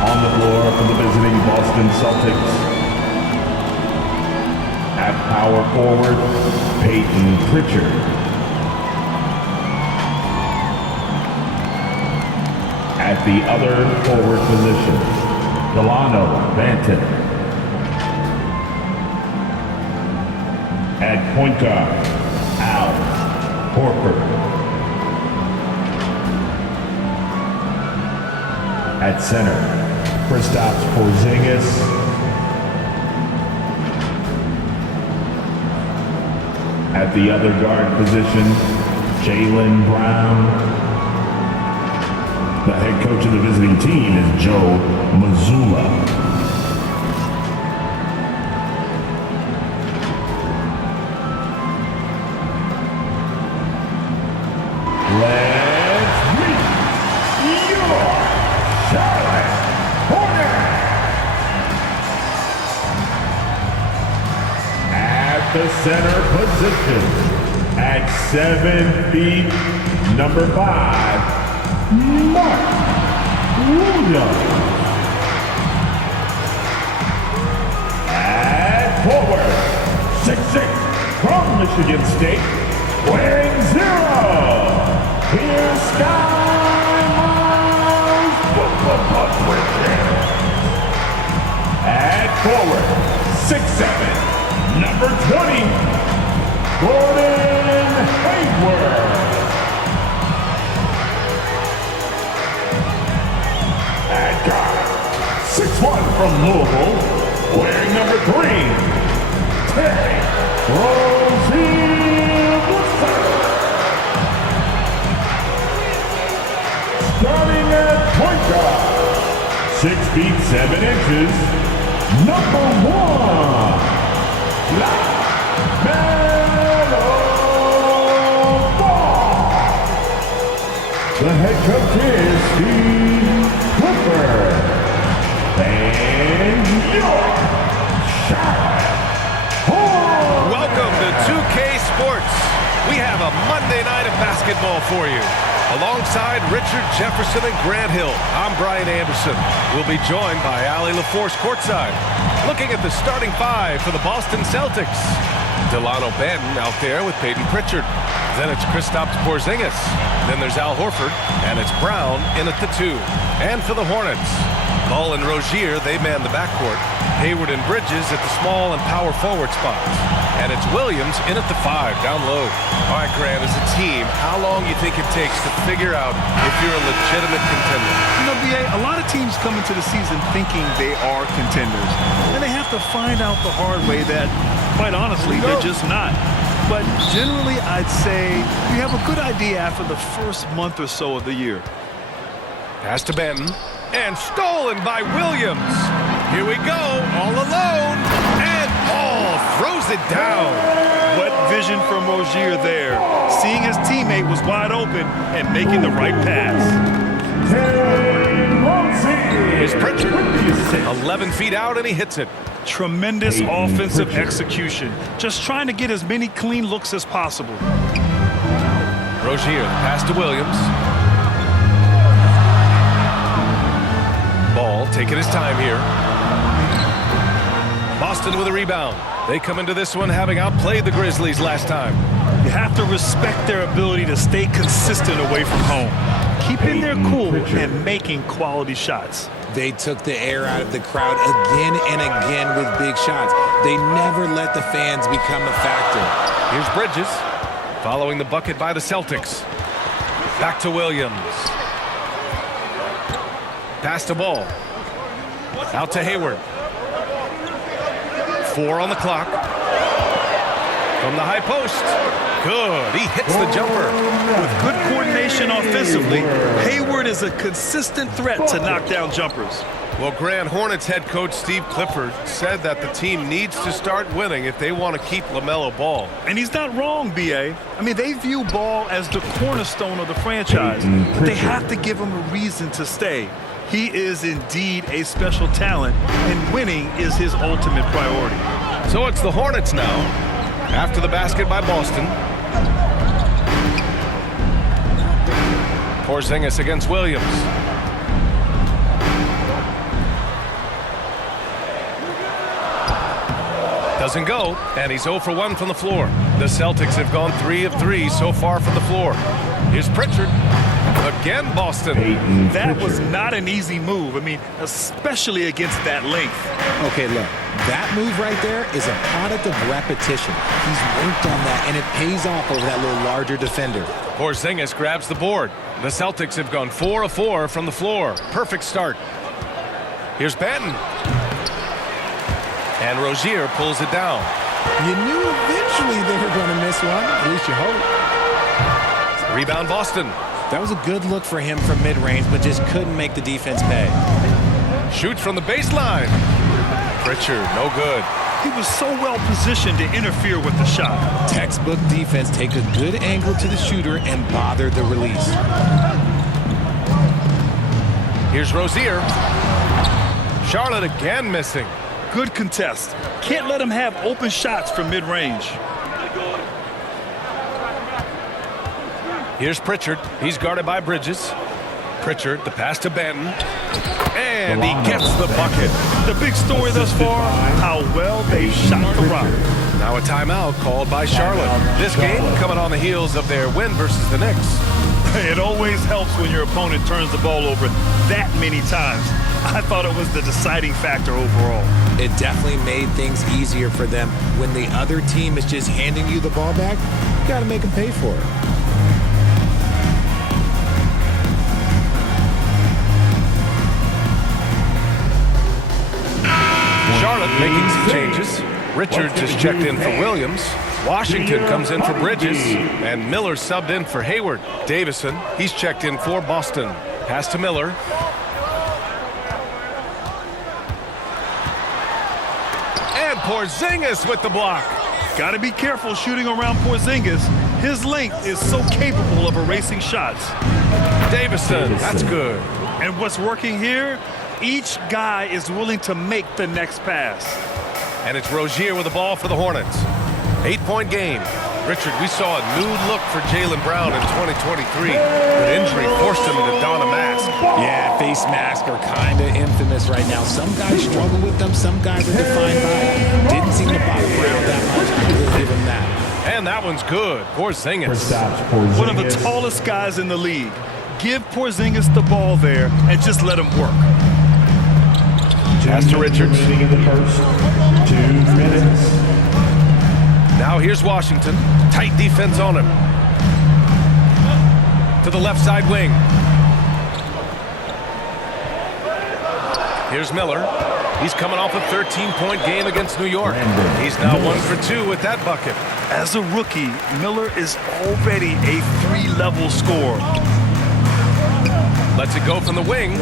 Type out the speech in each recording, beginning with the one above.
On the floor for the visiting Boston Celtics, at power forward, Peyton Pritchard. At the other forward position, Delano Banton. At point guard, Al Horford. At center, Kristaps Porzingis. At the other guard position, Jaylen Brown. The head coach of the visiting team is Joe Mazzulla. Let's meet your Charlotte Hornets. At the center position, at 7 feet, number 5, Mark Williams. At forward, 6'6", from Michigan State, wearing 0. Here's Sky Miles Bridges. At forward, 6'7", number 20, Gordon Hayward. At guard, 6'1", from Louisville, wearing number 3, Terry Rozier. Starting at point guard, 6 feet 7 inches, number 1, LaMelo Ball. The head coach is Steve Clifford. And your Charlotte Hornets. Welcome to 2K Sports. We have a Monday night of basketball for you. Alongside Richard Jefferson and Grant Hill, I'm Brian Anderson. We'll be joined by Allie LaForce courtside. Looking at the starting 5 for the Boston Celtics. Delano Banton out there with Peyton Pritchard. Then it's Kristaps Porzingis. Then there's Al Horford. And it's Brown in at the 2. And for the Hornets, Ball and Rozier, they man the backcourt. Hayward and Bridges at the small and power forward spots. And it's Williams in at the 5, down low. All right, Grant, as a team, how long do you think it takes to figure out if you're a legitimate contender? You know, B.A., a lot of teams come into the season thinking they are contenders. And they have to find out the hard way that, quite honestly, they're just not. But generally, I'd say we have a good idea after the first month or so of the year. Pass to Banton. And stolen by Williams. Here we go, all alone. And Ball throws it down. What vision from Rozier there. Seeing his teammate was wide open and making the right pass. Here's Pritchard. 11 feet out and he hits it. Tremendous offensive execution. Just trying to get as many clean looks as possible. Rozier, pass to Williams. Ball taking his time here. Boston with a rebound. They come into this one having outplayed the Grizzlies last time. You have to respect their ability to stay consistent away from home. Keeping their cool and making quality shots. They took the air out of the crowd again and again with big shots. They never let the fans become a factor. Here's Bridges, following the bucket by the Celtics. Back to Williams. Pass to Ball. Out to Hayward. 4 on the clock. From the high post. Good. He hits the jumper. With good coordination offensively, Hayward is a consistent threat to knock down jumpers. Well, Grand Hornets head coach Steve Clifford said that the team needs to start winning if they want to keep LaMelo Ball. And he's not wrong, B.A. I mean, they view Ball as the cornerstone of the franchise. But they have to give him a reason to stay. He is indeed a special talent, and winning is his ultimate priority. So it's the Hornets now, after the basket by Boston. Porzingis against Williams. Doesn't go, and he's 0 for 1 from the floor. The Celtics have gone 3 of 3 so far from the floor. Here's Pritchard. Again, Boston. That was not an easy move. I mean, especially against that length. Okay, look, that move right there is a product of repetition. He's worked on that, and it pays off over that little larger defender. Porzingis grabs the board. The Celtics have gone 4 of 4 from the floor. Perfect start. Here's Benton. And Rozier pulls it down. You knew eventually they were going to miss one, at least you hope. Rebound Boston. That was a good look for him from mid-range, but just couldn't make the defense pay. Shoots from the baseline. Pritchard, no good. He was so well positioned to interfere with the shot. Textbook defense, take a good angle to the shooter and bother the release. Here's Rozier. Charlotte again missing. Good contest. Can't let him have open shots from mid-range. Here's Pritchard. He's guarded by Bridges. Pritchard, the pass to Benton. And he gets the bucket. The big story thus far, how well they shot the rock. Now a timeout called by Charlotte. This game coming on the heels of their win versus the Knicks. It always helps when your opponent turns the ball over that many times. I thought it was the deciding factor overall. It definitely made things easier for them. When the other team is just handing you the ball back, you got to make them pay for it. Charlotte making some changes. Richards is checked in for Williams. Washington comes in for Bridges. And Miller subbed in for Hayward. Davison, he's checked in for Boston. Pass to Miller. And Porzingis with the block. Got to be careful shooting around Porzingis. His length is so capable of erasing shots. Davison, that's good. And what's working here? Each guy is willing to make the next pass. And it's Rozier with the ball for the Hornets. 8-point game. Richard, we saw a new look for Jaylen Brown in 2023. But injury forced him to don a mask. Yeah, face masks are kind of infamous right now. Some guys struggle with them. Some guys are defined by it. Didn't seem to bother Brown that much. I will give him that. And that one's good. Porzingis. One of the tallest guys in the league. Give Porzingis the ball there and just let him work. Pass to Richards. In the first 2 minutes. Now here's Washington. Tight defense on him. To the left side wing. Here's Miller. He's coming off a 13-point game against New York. He's now 1 for 2 with that bucket. As a rookie, Miller is already a 3-level scorer. Lets it go from the wing.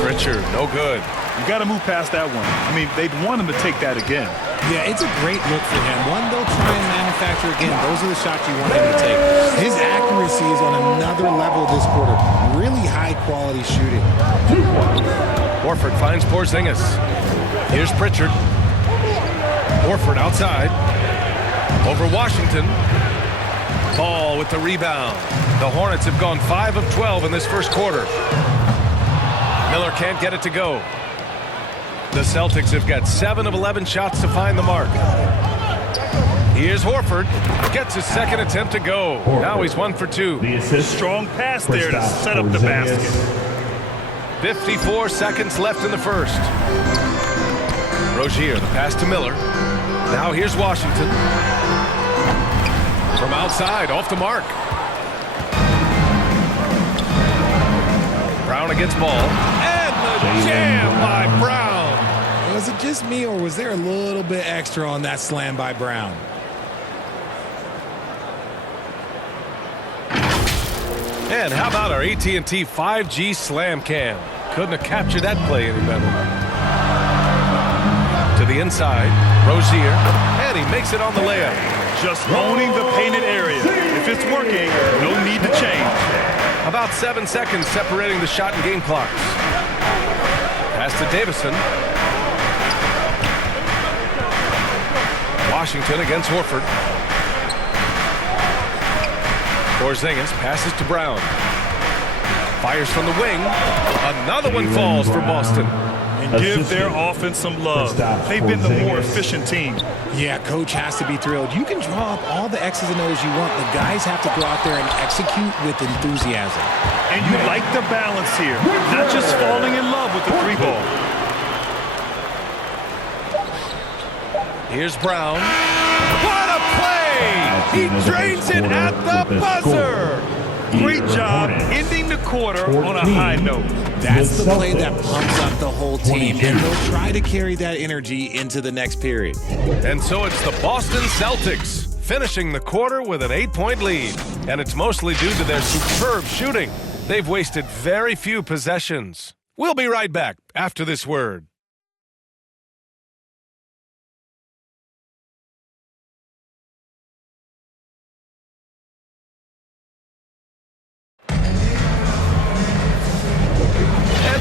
Pritchard, no good. You got to move past that one. I mean, they'd want him to take that again. Yeah, it's a great look for him. One they'll try and manufacture again. Those are the shots you want him to take. His accuracy is on another level this quarter. Really high-quality shooting. Horford finds Porzingis. Here's Pritchard. Horford outside. Over Washington. Ball with the rebound. The Hornets have gone 5 of 12 in this first quarter. Miller can't get it to go. The Celtics have got 7 of 11 shots to find the mark. Here's Horford. Gets his second attempt to go. Now he's 1 for 2. The assist. Strong pass there to set up the basket. 54 seconds left in the first. Rozier, the pass to Miller. Now here's Washington. From outside, off the mark. Brown against ball. And the jam by Brown. Was it just me, or was there a little bit extra on that slam by Brown? And how about our AT&T 5G Slam Cam? Couldn't have captured that play any better. To the inside, Rozier, and he makes it on the layup. Just owning the painted area. If it's working, no need to change. About 7 seconds separating the shot and game clocks. Pass to Davison. Washington against Horford. Porzingis passes to Brown. Fires from the wing. Another one falls for Boston. and give their offense some love. They've been the more efficient team. Yeah, coach has to be thrilled. You can draw up all the X's and O's you want. The guys have to go out there and execute with enthusiasm. And you like the balance here, not just falling in love with the three ball. Here's Brown. What a play! He drains it at the buzzer! Great job ending the quarter on a high note. That's the play that pumps up the whole team, and they'll try to carry that energy into the next period. And so it's the Boston Celtics, finishing the quarter with an 8-point lead. And it's mostly due to their superb shooting. They've wasted very few possessions. We'll be right back after this word.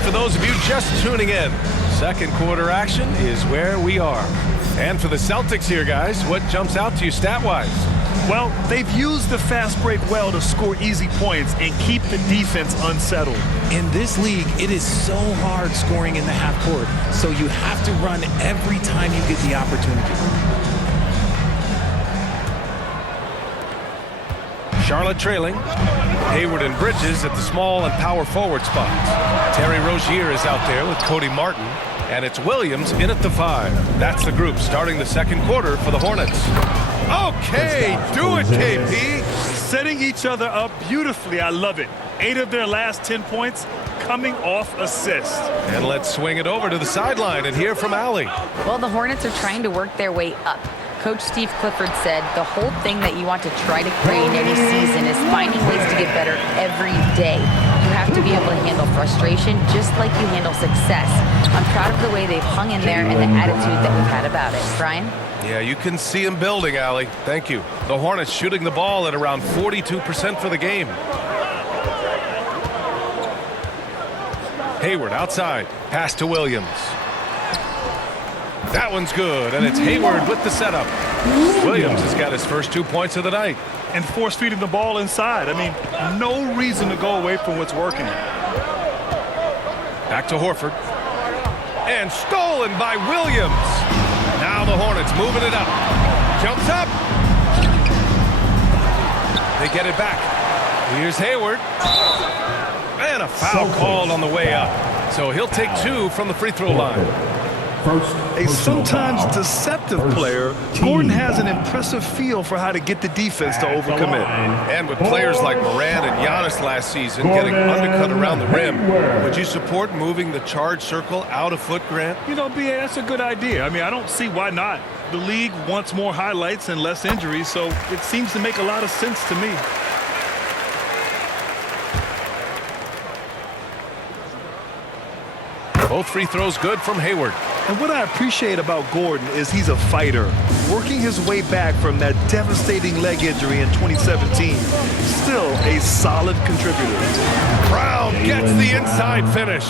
For those of you just tuning in, second quarter action is where we are. And for the Celtics here, guys, what jumps out to you stat-wise? Well, they've used the fast break well to score easy points and keep the defense unsettled. In this league, it is so hard scoring in the half court, so you have to run every time you get the opportunity. Charlotte trailing. Hayward and Bridges at the small and power forward spots. Terry Rozier is out there with Cody Martin. And it's Williams in at the 5. That's the group starting the second quarter for the Hornets. Okay, do it, KP. Setting each other up beautifully. I love it. 8 of their last 10 points coming off assists. And let's swing it over to the sideline and hear from Allie. Well, the Hornets are trying to work their way up. Coach Steve Clifford said the whole thing that you want to try to create in any season is finding ways to get better every day. You have to be able to handle frustration just like you handle success. I'm proud of the way they've hung in there and the attitude that we've had about it. Brian? Yeah, you can see him building, Allie. Thank you. The Hornets shooting the ball at around 42% for the game. Hayward outside. Pass to Williams. That one's good, and it's Hayward with the setup. Williams has got his first 2 points of the night. And force feeding the ball inside. I mean, no reason to go away from what's working. Back to Horford. And stolen by Williams. Now the Hornets moving it up. Jumps up. They get it back. Here's Hayward. And a foul called on the way up. So he'll take 2 from the free throw line. A sometimes deceptive player, Gordon has an impressive feel for how to get the defense to overcommit. And with players like Morant and Giannis last season getting undercut around the rim, would you support moving the charge circle out a foot, Grant? You know, B.A., that's a good idea. I mean, I don't see why not. The league wants more highlights and less injuries, so it seems to make a lot of sense to me. Both free throws good from Hayward. And what I appreciate about Gordon is he's a fighter, working his way back from that devastating leg injury in 2017. Still a solid contributor. Brown gets the inside finish.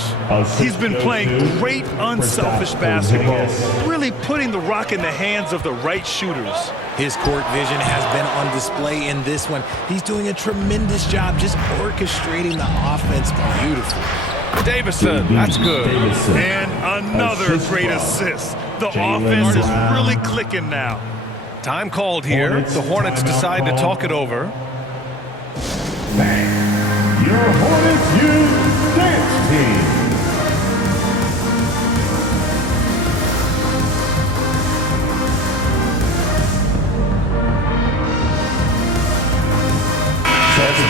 He's been playing great unselfish basketball, really putting the rock in the hands of the right shooters. His court vision has been on display in this one. He's doing a tremendous job just orchestrating the offense beautifully. Davison, that's good. And another great assist. The offense is really clicking now. Time called here. The Hornets decide to talk it over. Your Hornets Youth Dance Team.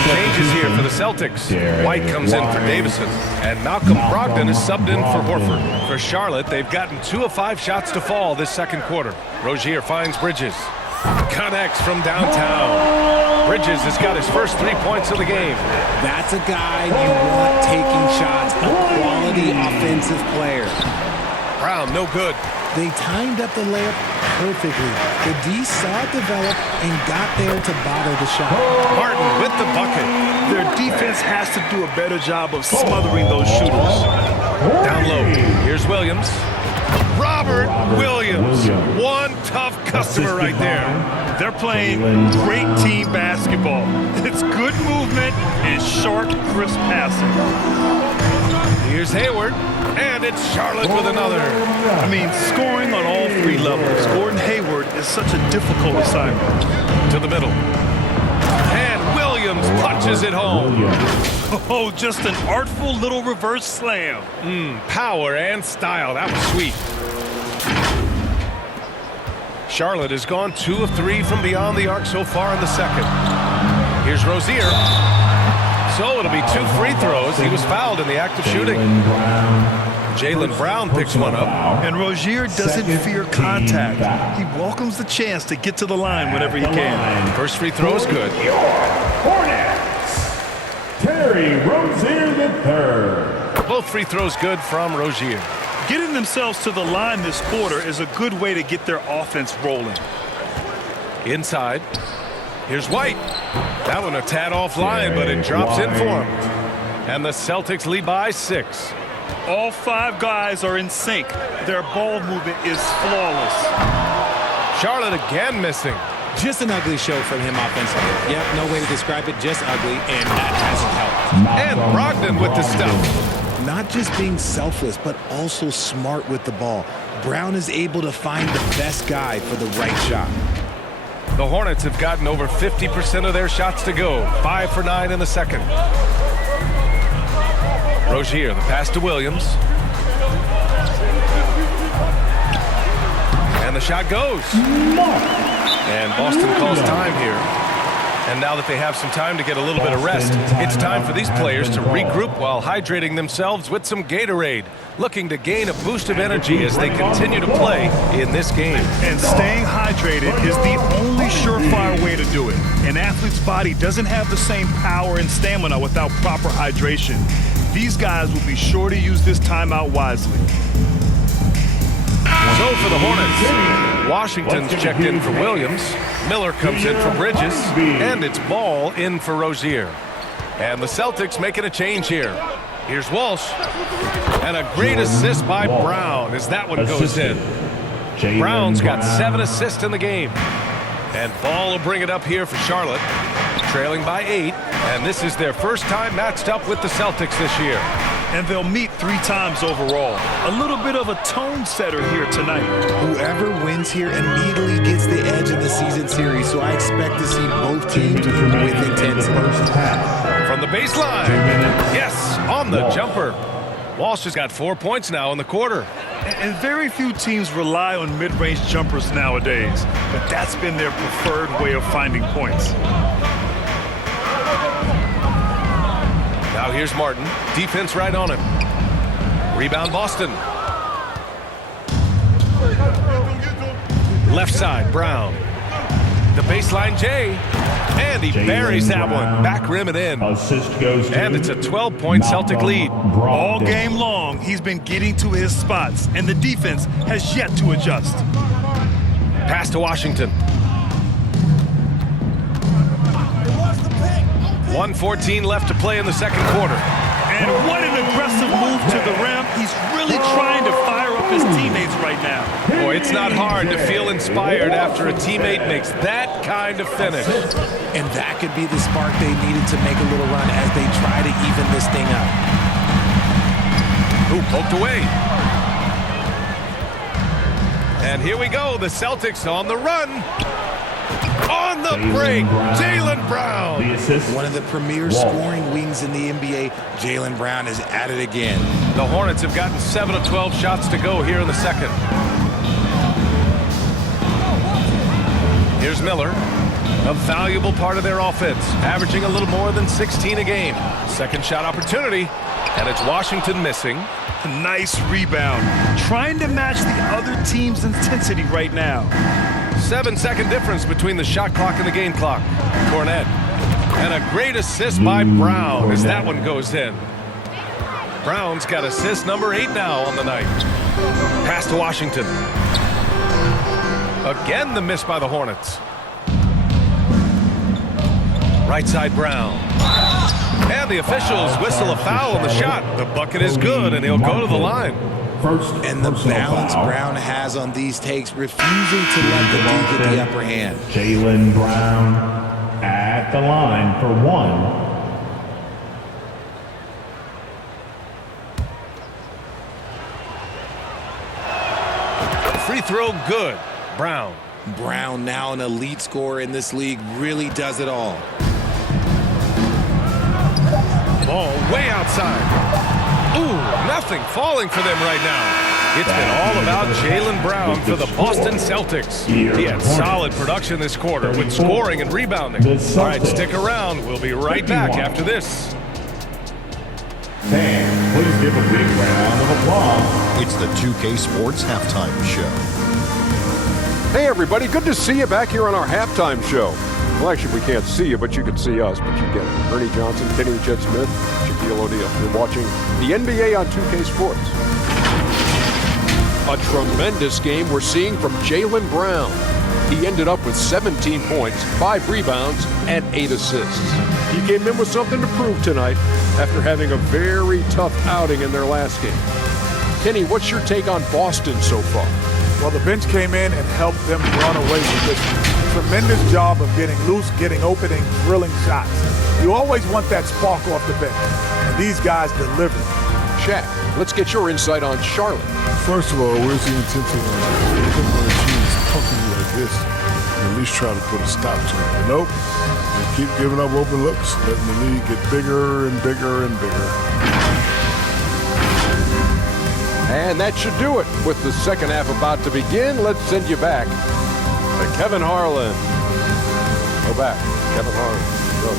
Changes here for the Celtics. White comes in for Davison, and Malcolm Brogdon is subbed in for Horford. For Charlotte, they've gotten 2 of 5 shots to fall this second quarter. Rozier finds Bridges. Connects from downtown. Bridges has got his first 3 points of the game. That's a guy you want taking shots, a quality offensive player. Brown, no good. They timed up the layup perfectly. The D saw it develop and got there to bother the shot. Martin with the bucket. Their defense has to do a better job of smothering those shooters. Down low. Here's Williams. Robert Williams. One tough customer right there. They're playing great team basketball. It's good movement and sharp, crisp passing. Here's Hayward, and it's Charlotte with another. I mean, scoring on all three levels. Gordon Hayward is such a difficult assignment. To the middle. And Williams punches it home. Oh, just an artful little reverse slam. Power and style. That was sweet. Charlotte has gone 2 of 3 from beyond the arc so far in the second. Here's Rozier. So it'll be 2 free throws. He was fouled in the act of shooting. Jaylen Brown picks one up. And Rozier doesn't fear contact. He welcomes the chance to get to the line whenever he can. First free throw is good. Hornets. Terry Rozier III. Both free throws good from Rozier. Getting themselves to the line this quarter is a good way to get their offense rolling. Inside. Here's White. That one a tad offline, but it drops in for him. And the Celtics lead by 6. All 5 guys are in sync. Their ball movement is flawless. Charlotte again missing. Just an ugly show from him offensively. Yep, no way to describe it, just ugly, and that hasn't helped. And Brogdon with the stuff. Not just being selfless, but also smart with the ball. Brown is able to find the best guy for the right shot. The Hornets have gotten over 50% of their shots to go. 5 for 9 in the second. Rozier, the pass to Williams. And the shot goes. And Boston calls time here. And now that they have some time to get a little bit of rest, it's time for these players to regroup while hydrating themselves with some Gatorade, looking to gain a boost of energy as they continue to play in this game. And staying hydrated is the only surefire way to do it. An athlete's body doesn't have the same power and stamina without proper hydration. These guys will be sure to use this timeout wisely. So for the Hornets, Washington's checked in for Williams. Miller comes in for Bridges. And it's Ball in for Rozier. And the Celtics making a change here. Here's Walsh. And a great assist by Brown as that one goes in. Brown's got 7 assists in the game. And Ball will bring it up here for Charlotte. Trailing by 8. And this is their first time matched up with the Celtics this year. And they'll meet 3 times overall. A little bit of a tone setter here tonight. Whoever wins here immediately gets the edge in the season series, so I expect to see both teams with intensity. From the baseline. Yes, on the jumper. Walsh has got 4 points now in the quarter. And very few teams rely on mid-range jumpers nowadays, but that's been their preferred way of finding points. Now here's Martin. Defense right on him. Rebound Boston. Left side, Brown. The baseline, Jay. And he buries that one. Back rim and in. Assist goes to And it's a 12-point Celtic lead. All game long, he's been getting to his spots, and the defense has yet to adjust. Pass to Washington. 1:14 left to play in the second quarter. And what an aggressive move to the rim. He's really trying to fire up his teammates right now. Boy, it's not hard to feel inspired after a teammate makes that kind of finish. And that could be the spark they needed to make a little run as they try to even this thing up. Ooh, poked away. And here we go, the Celtics on the run. On the break, Jaylen Brown. The assist. One of the premier scoring wings in the NBA, Jaylen Brown is at it again. The Hornets have gotten 7 of 12 shots to go here in the second. Here's Miller, a valuable part of their offense, averaging a little more than 16 a game. Second shot opportunity, and it's Washington missing. Nice rebound. Trying to match the other team's intensity right now. 7-second difference between the shot clock and the game clock. Cornette. And a great assist by Brown as that one goes in. Brown's got assist number 8 now on the night. Pass to Washington. Again the miss by the Hornets. Right side Brown. And the officials whistle a foul on the shot. The bucket is good and he'll go to the line. And the balance Brown has on these takes, refusing to let the D get the upper hand. Jaylen Brown at the line for 1. free throw, good. Brown. Brown, now an elite scorer in this league, really does it all. Ball way outside. Ooh, nothing falling for them right now. It's been all about Jaylen Brown for the Boston Celtics. He had solid production this quarter with scoring and rebounding. All right, stick around. We'll be right back after this. Fans, please give a big round of applause. It's the 2K Sports Halftime Show. Hey everybody, good to see you back here on our halftime show. Well, actually, we can't see you, but you can see us, but you get it. Ernie Johnson, Kenny Jet Smith, Shaquille O'Neal. You're watching the NBA on 2K Sports. A tremendous game we're seeing from Jaylen Brown. He ended up with 17 points, 5 rebounds, and 8 assists. He came in with something to prove tonight after having a very tough outing in their last game. Kenny, what's your take on Boston so far? Well, the bench came in and helped them run away with this tremendous job of getting loose, getting open, and drilling shots. You always want that spark off the bench, and these guys delivered. Shaq, let's get your insight on Charlotte. First of all, where's the intention on that? When a team's punking you like this, at least try to put a stop to it. But nope, they keep giving up open looks, letting the league get bigger and bigger and bigger. And that should do it. With the second half about to begin, let's send you back to Kevin Harlan. Go back, Kevin Harlan. Go.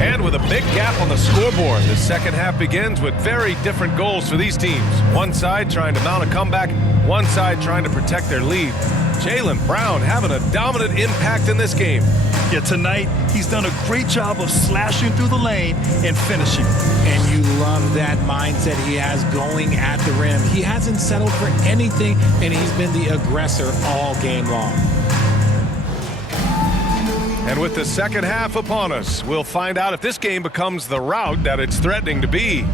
And with a big gap on the scoreboard, the second half begins with very different goals for these teams. One side trying to mount a comeback, one side trying to protect their lead. Jaylen Brown having a dominant impact in this game. Yeah, tonight he's done a great job of slashing through the lane and finishing. And you love that mindset he has going at the rim. He hasn't settled for anything, and he's been the aggressor all game long. And with the second half upon us, we'll find out if this game becomes the rout that it's threatening to be.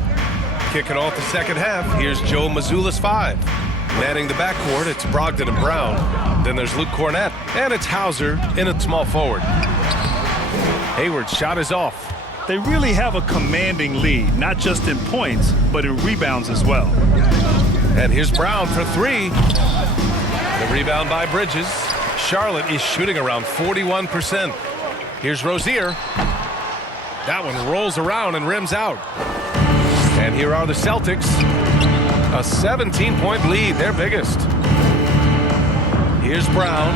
Kicking off the second half, here's Joe Mazzulla's 5. Manning the backcourt, it's Brogdon and Brown. Then there's Luke Cornett, and it's Hauser in at small forward. Hayward's shot is off. They really have a commanding lead, not just in points, but in rebounds as well. And here's Brown for 3. The rebound by Bridges. Charlotte is shooting around 41%. Here's Rozier. That one rolls around and rims out. And here are the Celtics. A 17-point lead, their biggest. Here's Brown.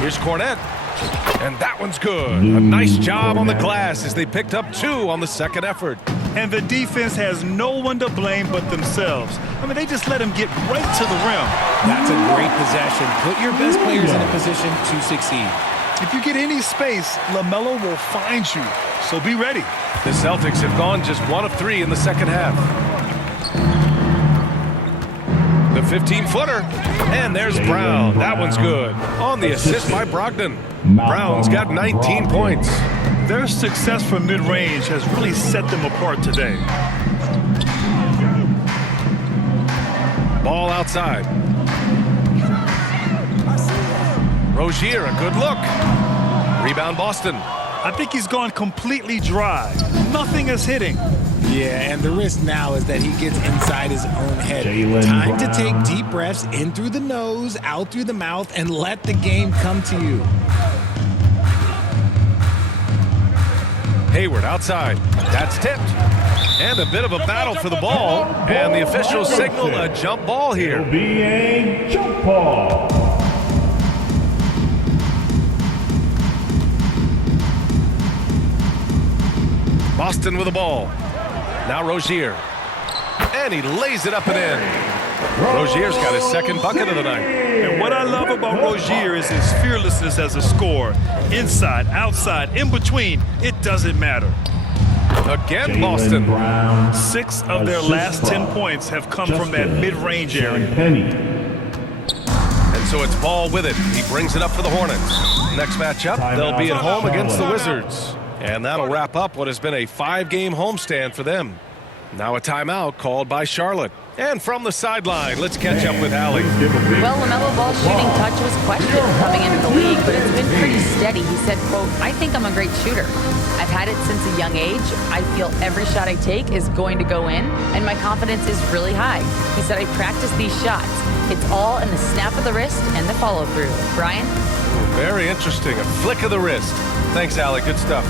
Here's Cornett. And that one's good. A nice job on the glass as they picked up 2 on the second effort. And the defense has no one to blame but themselves. I mean, they just let him get right to the rim. That's a great possession. Put your best players in a position to succeed. If you get any space, LaMelo will find you. So be ready. The Celtics have gone just 1 of 3 in the second half. The 15-footer. And there's Brown. That one's good. On the assist by Brogdon. Brown's got 19 points. Their success from mid-range has really set them apart today. Ball outside. Rozier, a good look. Rebound Boston. I think he's gone completely dry. Nothing is hitting. Yeah, and the risk now is that he gets inside his own head. Jaylen Time to Brown. take deep breaths in through the nose, out through the mouth, and let the game come to you. Hayward outside. That's tipped. And a bit of a battle for the ball. And the officials signal a jump ball here. It'll be a jump ball. Boston with the ball. Now Rozier. And he lays it up and in. Rozier's got his second bucket of the night. And what I love about Rozier is his fearlessness as a scorer. Inside, outside, in between, it doesn't matter. Again, Boston. Brown. 6 of their last 10 points have come from that mid-range area. And so it's Ball with it. He brings it up for the Hornets. Next matchup, they'll be at home against the Wizards. And that'll wrap up what has been a 5-game homestand for them. Now a timeout called by Charlotte. And from the sideline, let's catch up with Allie. Well, LaMelo Ball's shooting touch was questioned coming into the league, but it's been pretty steady. He said, quote, "I think I'm a great shooter. I've had it since a young age. I feel every shot I take is going to go in, and my confidence is really high." He said, "I practice these shots. It's all in the snap of the wrist and the follow-through." Brian? Very interesting. A flick of the wrist. Thanks, Allie. Good stuff.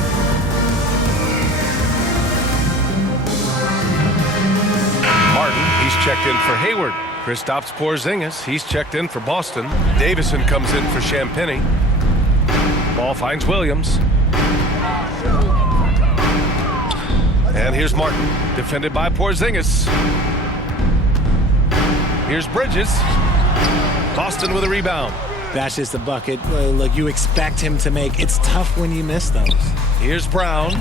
Martin, he's checked in for Hayward. Kristaps Porzingis, he's checked in for Boston. Davison comes in for Champagny. Ball finds Williams. And here's Martin, defended by Porzingis. Here's Bridges. Boston with a rebound. That's just a bucket like you expect him to make. It's tough when you miss those. Here's Brown,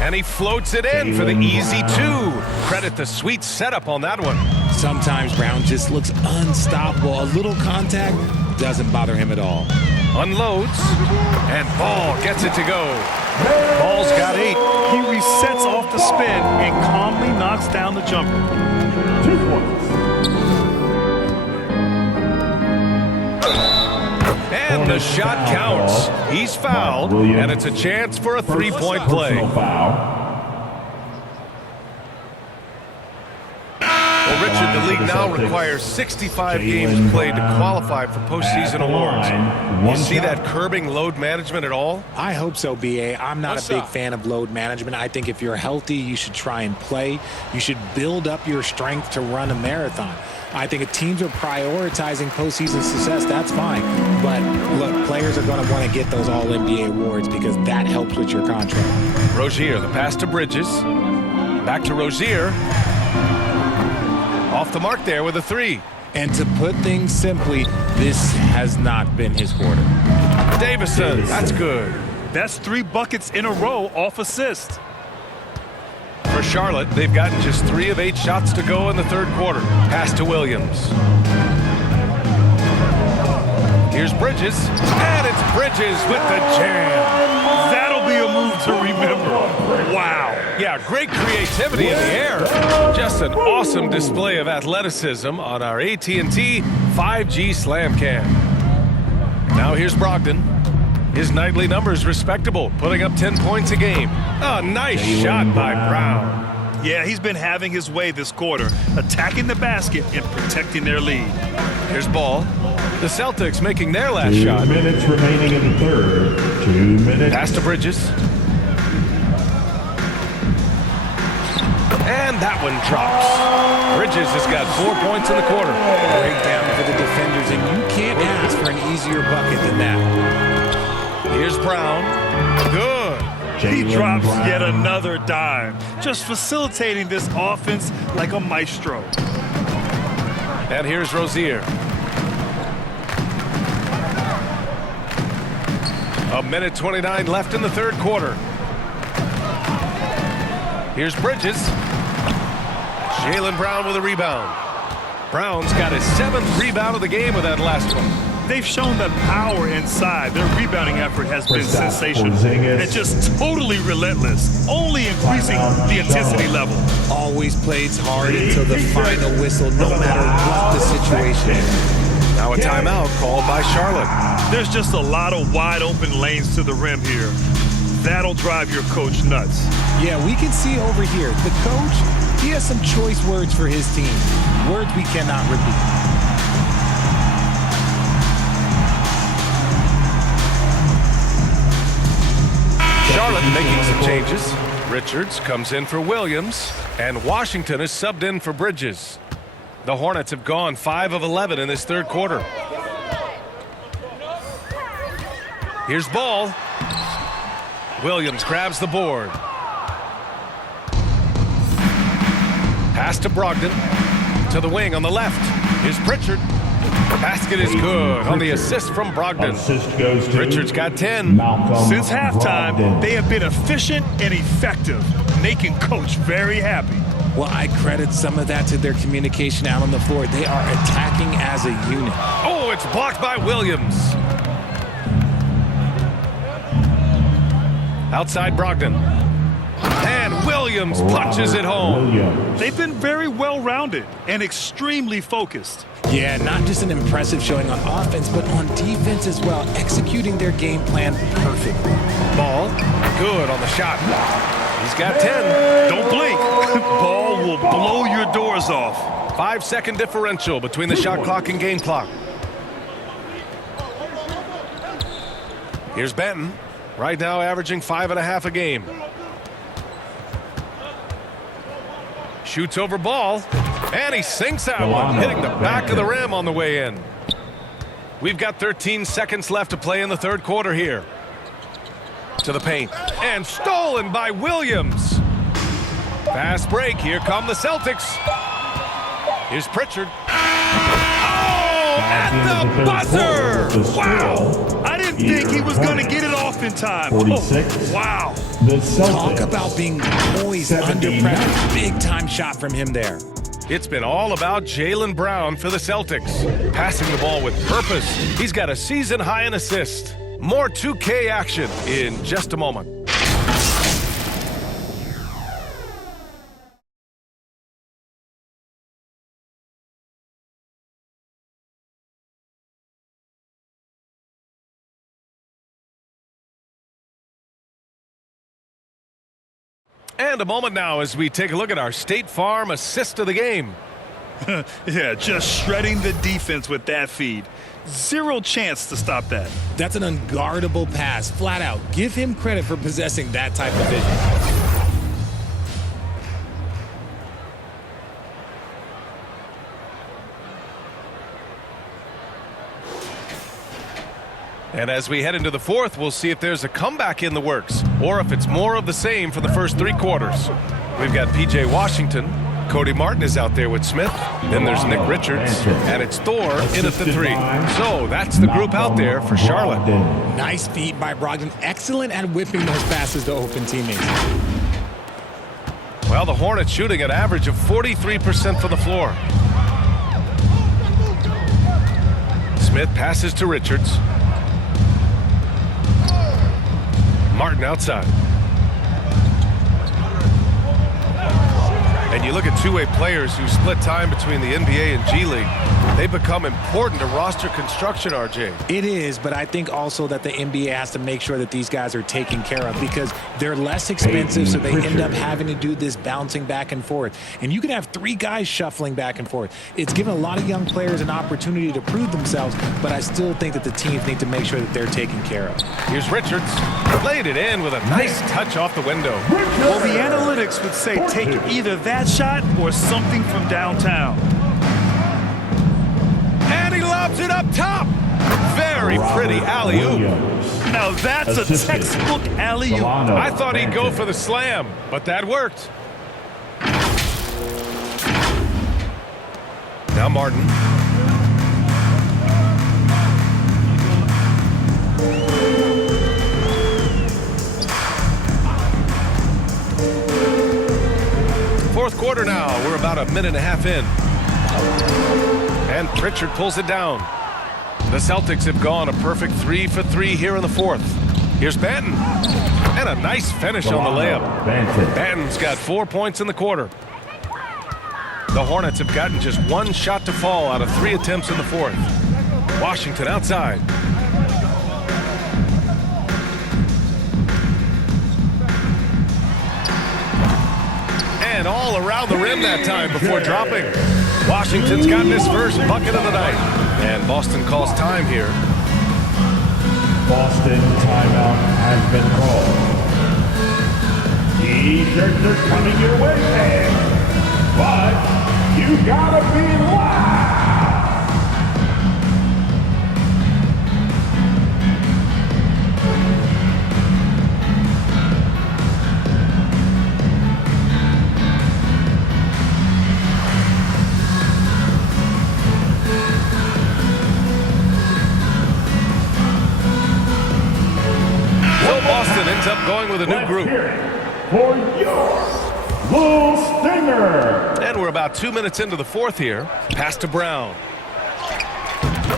and he floats it in for the easy two. Credit the sweet setup on that one. Sometimes Brown just looks unstoppable. A little contact doesn't bother him at all. Unloads, and Ball gets it to go. Ball's got 8. He resets off the spin and calmly knocks down the jumper. 2 points. And the shot counts. He's fouled, and it's a chance for a 3-point play. Personal foul. Well, Richard, the league now requires 65 games played to qualify for postseason awards. You see that curbing load management at all? I hope so, B.A. I'm not What's a big up? fan of load management. I think if you're healthy, you should try and play. You should build up your strength to run a marathon. I think if teams are prioritizing postseason success, that's fine. But, look, players are going to want to get those All-NBA awards because that helps with your contract. Rozier, the pass to Bridges. Back to Rozier. Off the mark there with a 3. And to put things simply, this has not been his quarter. Davison, that's good. That's 3 buckets in a row off assist. For Charlotte, they've gotten just 3 of 8 shots to go in the third quarter. Pass to Williams. Here's Bridges, and it's Bridges with the jam. That'll be a move to remember. Wow. Yeah, great creativity in the air. Just an awesome display of athleticism on our AT&T 5G Slam Cam. Now here's Brogdon. His nightly numbers respectable, putting up 10 points a game. A nice shot by Brown. Yeah, he's been having his way this quarter, attacking the basket and protecting their lead. Here's Ball. The Celtics making their last 2 shot. minutes remaining in the third. 2 minutes. Pass to Bridges. And that one drops. Bridges has got 4 points in the quarter. Breakdown for the defenders, and you can't ask for an easier bucket than that. Here's Brown. Good. He Jaylen drops Brown. yet another dime, just facilitating this offense like a maestro. And here's Rozier. A minute 29 left in the third quarter. Here's Bridges. Jaylen Brown with a rebound. Brown's got his 7th rebound of the game with that last one. They've shown the power inside. Their rebounding effort has been Kristaps sensational. Porzingis. And just totally relentless, only increasing the intensity level. Always plays hard until the final whistle, no matter what the situation is. Now a timeout called by Charlotte. There's just a lot of wide open lanes to the rim here. That'll drive your coach nuts. Yeah, we can see over here, the coach, he has some choice words for his team. Words we cannot repeat. Charlotte making some changes. Richards comes in for Williams, and Washington is subbed in for Bridges. The Hornets have gone 5 of 11 in this third quarter. Here's Ball. Williams grabs the board. Pass to Brogdon. To the wing on the left. Here's Pritchard. The basket is good on the assist from Brogdon. Assist goes to Richards got 10. Malcolm Since halftime, Brogdon. they have been efficient and effective, making coach very happy. Well, I credit some of that to their communication out on the floor. They are attacking as a unit. Oh, it's blocked by Williams. Outside Brogdon. And Williams punches it home. Williams. They've been very well-rounded and extremely focused. Yeah, not just an impressive showing on offense, but on defense as well, executing their game plan perfectly. Ball, good on the shot. He's got 10. Don't blink. Ball will blow your doors off. 5-second differential between the shot clock and game clock. Here's Benton, right now averaging 5.5 a game. Shoots over ball, and he sinks that one, hitting the back of the rim on the way in. We've got 13 seconds left to play in the third quarter here. To the paint, and stolen by Williams. Fast break, here come the Celtics. Here's Pritchard. Oh, at the buzzer! Wow! I didn't think he was going to get it off in time. 46. Oh, wow. The Celtics. Talk about being poised under 79. pressure. Big time shot from him there. It's been all about Jaylen Brown for the Celtics. Passing the ball with purpose. He's got a season high in assists. More 2K action in just a moment. And a moment now as we take a look at our State Farm assist of the game. Yeah, just shredding the defense with that feed. Zero chance to stop that. That's an unguardable pass, flat out. Give him credit for possessing that type of vision. And as we head into the fourth, we'll see if there's a comeback in the works or if it's more of the same for the first 3 quarters. We've got P.J. Washington. Cody Martin is out there with Smith. Then there's Nick Richards. And it's Thor in at the 3. So that's the group out there for Charlotte. Nice feed by Brogdon. Excellent at whipping those passes to open teammates. Well, the Hornets shooting an average of 43% from the floor. Smith passes to Richards. Martin outside. And you look at two-way players who split time between the NBA and G League. They become important to roster construction, RJ. It is, but I think also that the NBA has to make sure that these guys are taken care of because they're less expensive, so they end up having to do this bouncing back and forth. And you can have 3 guys shuffling back and forth. It's given a lot of young players an opportunity to prove themselves, but I still think that the teams need to make sure that they're taken care of. Here's Richards. Laid it in with a nice touch off the window. Well, the analytics would say take either that shot or something from downtown. And he lobs it up top. Very pretty alley-oop. Now that's a textbook alley-oop. I thought he'd go for the slam, but that worked. Now Martin. Fourth quarter now. We're about a minute and a half in. And Pritchard pulls it down. The Celtics have gone a perfect 3 for 3 here in the fourth. Here's Banton. And a nice finish on the layup. Banton's got 4 points in the quarter. The Hornets have gotten just 1 shot to fall out of 3 attempts in the fourth. Washington outside. And all around the rim that time before dropping. Washington's gotten his first bucket of the night. And Boston calls time here. Boston timeout has been called. T-shirts are coming your way, fans. But you gotta be loud. Boston ends up going with a new group. For your Lil Stinger. And we're about 2 minutes into the fourth here. Pass to Brown.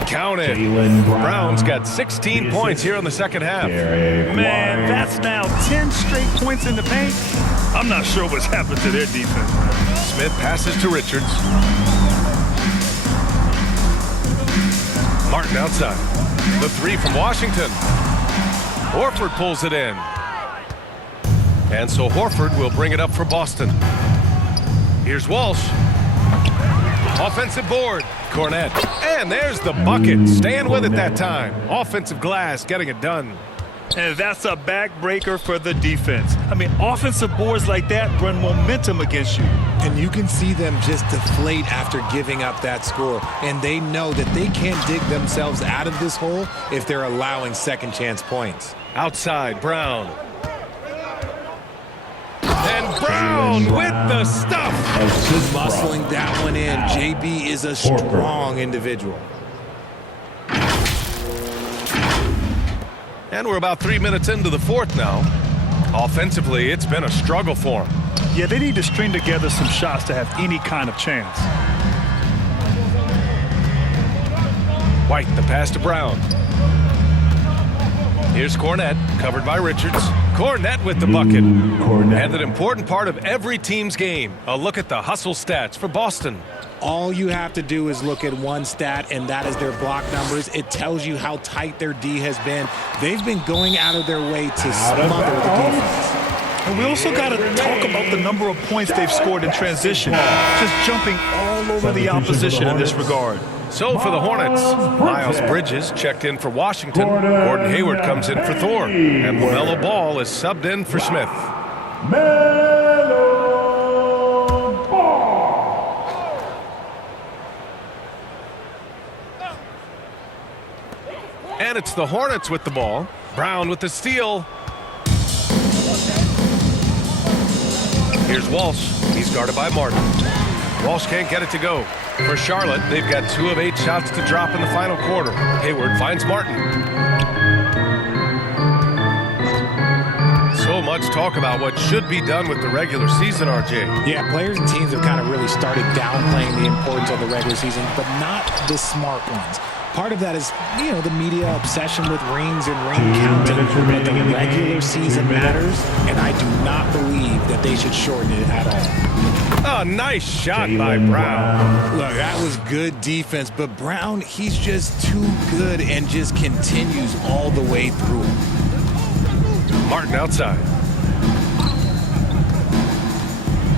Count it. Brown's got 16 points here in the second half. Man, that's now 10 straight points in the paint. I'm not sure what's happened to their defense. Smith passes to Richards. Martin outside. The three from Washington. Horford pulls it in. And so Horford will bring it up for Boston. Here's Walsh. Offensive board. Cornette. And there's the bucket. Staying with it that time. Offensive glass getting it done. And that's a backbreaker for the defense. I mean, offensive boards like that bring momentum against you. And you can see them just deflate after giving up that score. And they know that they can't dig themselves out of this hole if they're allowing second chance points. Outside, Brown. And Brown with the stuff. Muscling that one in. JB is a strong individual. And we're about 3 minutes into the fourth now. Offensively, it's been a struggle for them. Yeah, they need to string together some shots to have any kind of chance. White, the pass to Brown. Here's Cornette, covered by Richards. Cornette with the bucket. And an important part of every team's game. A look at the hustle stats for Boston. All you have to do is look at one stat, and that is their block numbers. It tells you how tight their D has been. They've been going out of their way to smother the defense. And we also got to talk about the number of points they've scored in transition. Just jumping all over the opposition in this regard. So for the Hornets, Miles Bridges checked in for Washington. Gordon Hayward comes in for Thor. And LaMelo Ball is subbed in for Smith. And it's the Hornets with the ball. Brown with the steal. Here's Walsh. He's guarded by Martin. Walsh can't get it to go. For Charlotte, they've got 2 of 8 shots to drop in the final quarter. Hayward finds Martin. So much talk about what should be done with the regular season, RJ. Yeah, players and teams have kind of really started downplaying the importance of the regular season, but not the smart ones. Part of that is, you know, the media obsession with rings and ring counting, but the regular season matters, and I do not believe that they should shorten it at all. A nice shot by Brown. Look, that was good defense, but Brown, he's just too good and just continues all the way through. Martin outside.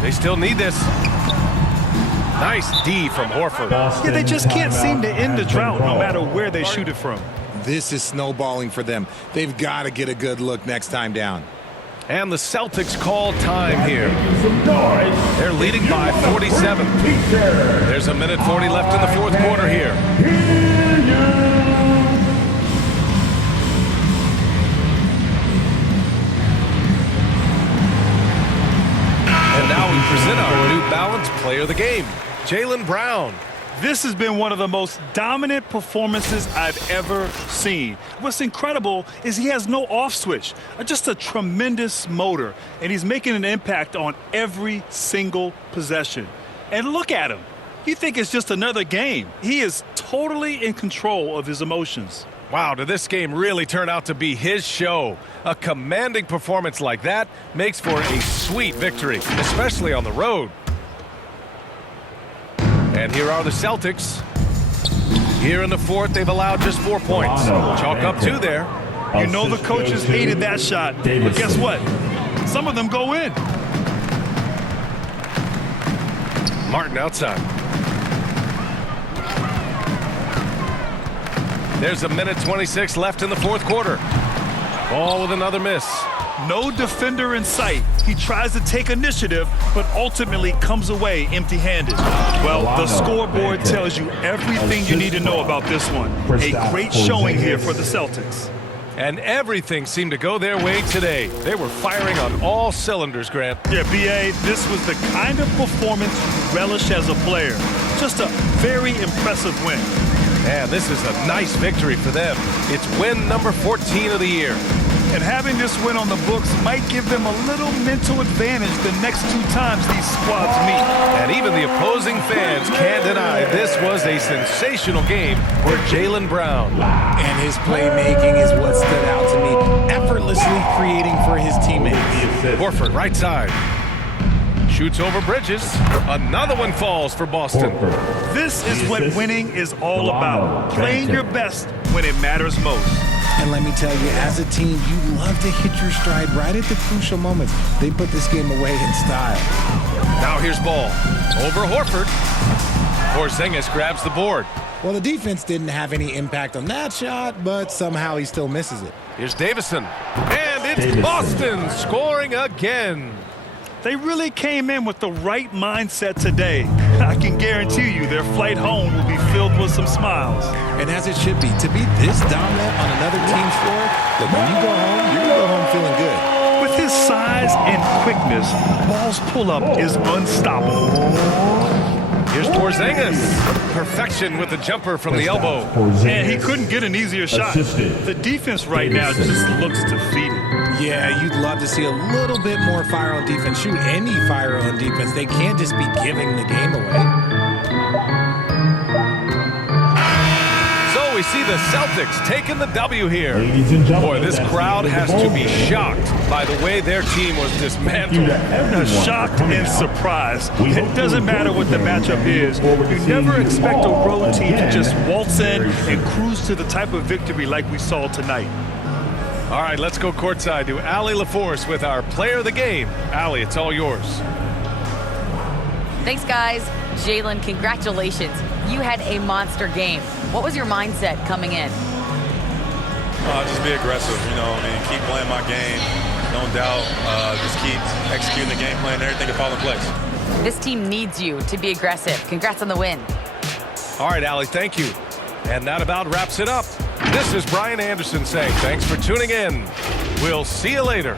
They still need this. Nice D from Horford. Yeah, they just can't seem to end the drought no matter where they shoot it from. This is snowballing for them. They've got to get a good look next time down. And the Celtics call time here. They're leading by 47. There's a minute 40 left in the fourth quarter here. And now we present our New Balance Player of the Game, Jaylen Brown. This has been one of the most dominant performances I've ever seen. What's incredible is he has no off switch, just a tremendous motor, and he's making an impact on every single possession. And look at him. You think it's just another game. He is totally in control of his emotions. Wow, did this game really turn out to be his show? A commanding performance like that makes for a sweet victory, especially on the road. And here are the Celtics. Here in the fourth, they've allowed just 4 points. Chalk up 2 there. You know the coaches hated that shot, but guess what? Some of them go in. Martin outside. There's a minute 26 left in the fourth quarter. Ball with another miss. No defender in sight. He tries to take initiative, but ultimately comes away empty-handed. Well, the scoreboard tells you everything you need to know about this one. A great showing here for the Celtics. And everything seemed to go their way today. They were firing on all cylinders, Grant. Yeah, B.A., this was the kind of performance you relish as a player. Just a very impressive win. And this is a nice victory for them. It's win number 14 of the year. And having this win on the books might give them a little mental advantage the next 2 times these squads meet. And even the opposing fans can't deny this was a sensational game for Jaylen Brown. And his playmaking is what stood out to me. Effortlessly creating for his teammates. Horford right side. Shoots over Bridges. Another one falls for Boston. This is what winning is all about. Playing your best when it matters most. And let me tell you, as a team, you love to hit your stride right at the crucial moments. They put this game away in style. Now here's ball. Over Horford. Porzingis grabs the board. Well, the defense didn't have any impact on that shot, but somehow he still misses it. Here's Davison. And it's Boston scoring again. They really came in with the right mindset today. I can guarantee you their flight home will be filled with some smiles. And as it should be, to be this dominant on another team's floor, look, when you go home, you're going to go home feeling good. With his size and quickness, Ball's pull-up is unstoppable. Here's Porzingis. Perfection with the jumper from the elbow. And he couldn't get an easier shot. The defense right now just looks defeated. Yeah, you'd love to see a little bit more fire on defense. Shoot, any fire on defense. They can't just be giving the game away. So we see the Celtics taking the W here. Boy, this crowd has to be shocked by the way their team was dismantled. Shocked and surprised. It doesn't matter what the matchup is. You never expect a road team to just waltz in and cruise to the type of victory like we saw tonight. All right, let's go courtside to Allie LaForce with our player of the game. Allie, it's all yours. Thanks, guys. Jalen, congratulations. You had a monster game. What was your mindset coming in? Just be aggressive, keep playing my game. No doubt, just keep executing the game plan and everything can fall in place. This team needs you to be aggressive. Congrats on the win. All right, Allie, thank you. And that about wraps it up. This is Brian Anderson saying thanks for tuning in. We'll see you later.